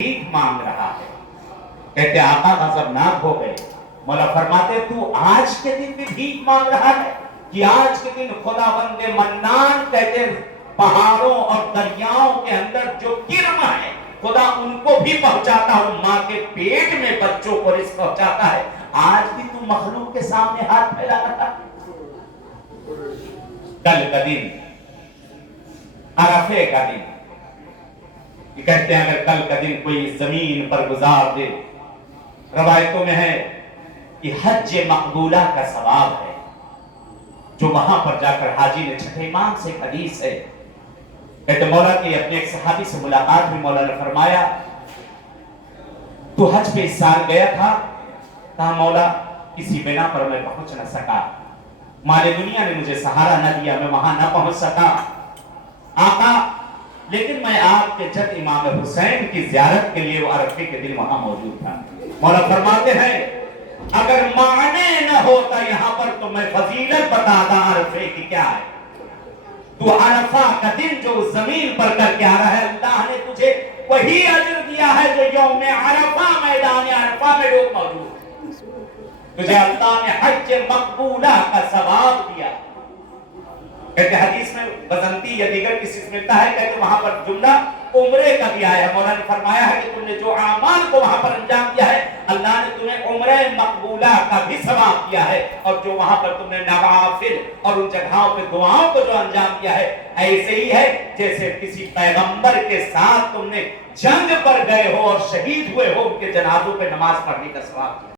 भीख मांग रहा है। कहते आका गज़बनाक हो गए। मौला फरमाते तू आज के दिन भी भीख मांग रहा है कि आज के दिन खुदावंदे मन्नान कहते पहाड़ों और दरियाओं के अंदर जो किरमा है खुदा उनको भी पहुंचाता हूं, मां के पेट में बच्चों को रिस्क पहुंचाता है। आज भी तू मखलूक के सामने हाथ फैला रहा। कल का दिन अरफे का दिन, कहते हैं अगर कल का दिन कोई जमीन पर गुजार दे, रवायतों में है कि हज मकबूला का सवाब है जो वहां पर जाकर हाजी ने छठे इमाम से हदीस है। कहते मौला की अपने एक सहाबी से मुलाकात में मौला ने फरमाया तू हज पे इस साल गया था? कहा मौला किसी बिना पर मैं पहुंच न सका, माले दुनिया ने मुझे सहारा न दिया, मैं वहां न पहुंच सका। आका लेकिन मैं आपके जद इमाम हुसैन की ज़ियारत के लिए वो अरफे के दिन वहां मौजूद था। मौला फरमाते हैं अगर माने न होता यहां पर तो मैं फजीलत बताता अरफे की क्या है। तू अरफा का दिन जो जमीन पर करके आ रहा है, अल्लाह ने तुझे वही अजर दिया है जो यौम अरफा मैदान अरफा में लोग मौजूद हैं। तुझे अल्लाह ने हज मकबूला का सवाब दिया। कहते हदीस में बसंती या दीगर किसी से मिलता है, कहते वहां पर जुमला उम्रे का भी आया है। मौला ने फरमाया है कि तुमने जो आमाल को वहां पर अंजाम दिया है अल्लाह ने तुम्हें उम्रे मकबूला का भी सवाब दिया है, और जो वहां पर तुमने नवाफिल और उन जगहों पे दुआओं को जो अंजाम दिया है ऐसे ही है जैसे किसी पैगंबर के साथ तुमने जंग पर गए हो और शहीद हुए हो, उनके जनाजों पे नमाज पढ़ने का सवाब दिया।